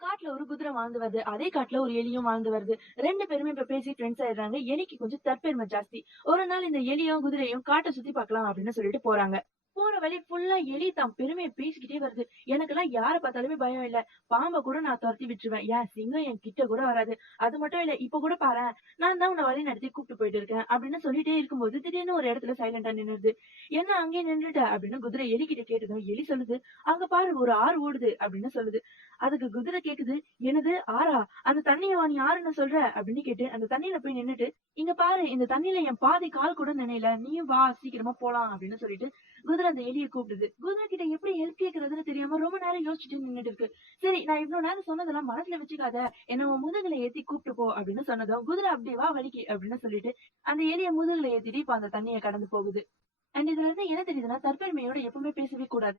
காட்டுல ஒரு குதிரை வாழ்ந்து வருது. அதே காட்டுல ஒரு எலியும் வாழ்ந்து வருது. 2 பேருமே இப்ப பேசி ஃப்ரெண்ட்ஸ் ஆயிடுறாங்க. எலிக்கு கொஞ்சம் தற்பெருமை ஜாஸ்தி. ஒரு நாள் இந்த எலியும், குதிரையும் காட்ட சுத்தி பார்க்கலாம் அப்படின்னு சொல்லிட்டு போறாங்க. போற வழி ஃபுல்லா எலி தான் பெருமைய பேசிக்கிட்டே வருது. எனக்கெல்லாம் யார பார்த்தாலுமே பயம் இல்ல. பாம்ப கூட நான் தொரத்தி விட்டுருவேன். ஏன் சிங்கம் என் கிட்ட கூட வராது. அது மட்டும் இல்ல, இப்ப கூட பாரேன், நான் தான் உன்ன வழி நடத்தி கூட்டிட்டு போயிட்டு இருக்கேன் அப்படின்னு சொல்லிட்டே இருக்கும்போது, திடீர்னு ஒரு இடத்துல சைலண்டா நின்னுடுது. என்ன அங்கேயே நின்னுட்ட அப்படின்னு குதிரை எலிகிட்ட கேட்டதும், எலி சொல்லுது, அங்க பாரு ஒரு ஆறு ஓடுது அப்படின்னு சொல்லுது. அதுக்கு குதிரை கேக்குது, என்னது ஆறா? அந்த தண்ணியவா நீ ஆறுன்னு சொல்ற? அப்படின்னு கேட்டு அந்த தண்ணியில போய் நின்னுட்டு, இங்க பாரு இந்த தண்ணியில என் பாதி கால் கூட நனையல. நீயும் வா சீக்கிரமா போலாம் அப்படின்னு சொல்லிட்டு குதிரை அந்த எலிய கூப்பிடுது. குதிரை கிட்ட எப்படி ஹெல்ப் கேக்குறதுன்னு தெரியாம ரொம்ப நேரம் யோசிச்சுட்டு நின்னுட்டு இருக்கு. சரி நான் இவ்ளோ நேரம் சொன்னதெல்லாம் மனசுல வச்சுக்காத. என்ன உன் முதுகுல ஏத்தி கூப்பிட்டு போ அப்படின்னு சொன்னதும், குதிரை அப்படியே வா வலிக்கு அப்படின்னு சொல்லிட்டு அந்த எலிய முதுகுல ஏத்திட்டு இப்ப அந்த தண்ணிய கடந்து போகுது. அண்ட் இதுல இருந்து என்ன தெரியுதுன்னா, தற்பெருமையோட எப்பவுமே பேசவே கூடாது.